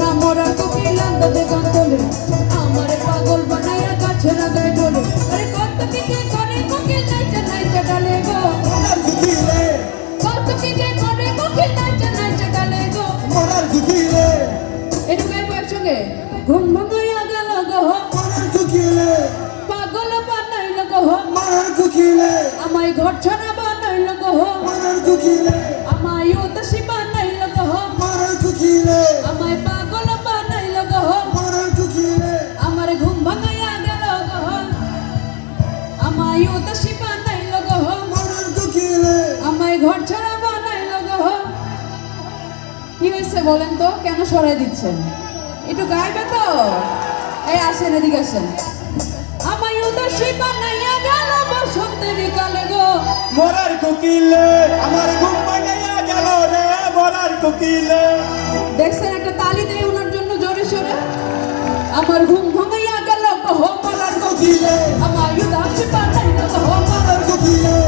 না মরার কোকিল আন্দাজে গান তোলে আমারে পাগল বানাইয়া গাছের আগায় ঢোলে আরে কত কি যে করে কোকিল নাইচা নাইচা ডালে গো মরার কুকিলে কত কি যে করে কোকিল নাইচা নাইচা ডালে গো মরার কুকিলে এটা গাইবো একসঙ্গে ঘুম ভাঙাইয়া গেল গো মরার কুকিলে পাগল বানাইল গো মরার কুকিলে আমায় ঘর ছাড়া বানাইল গো মরার কুকিলে আমায় উদাসী বানাইল গো মরার কুকিলে আমায় পাগল বানাইল গো মরার কুকিলে আমার ঘুম ভাঙাইয়া গেল গো আমায় উদাসী বানাইল গো মরার কুকিলে আমায় ঘর ছাড়া বানাইল গো কি হয়েছে বলেন তো কেন সরাই দিচ্ছেন একটু গাইবে তো এই আসেন এদিকে আসেন আমায় উদাসী বানাইয়া গেল বসন্তের কালে গো মরার কুকিলে আমার ঘুম ভাঙাইয়া গেল রে মরার কুকিলে দেখছেন একটা তালি দেয় ওনার জন্য জোরে সোরে আমার ঘুম ভাঙাইয়া গেল গো মরার কুকিলে আমায় উদাসী বানাইল গো মরার কুকিলে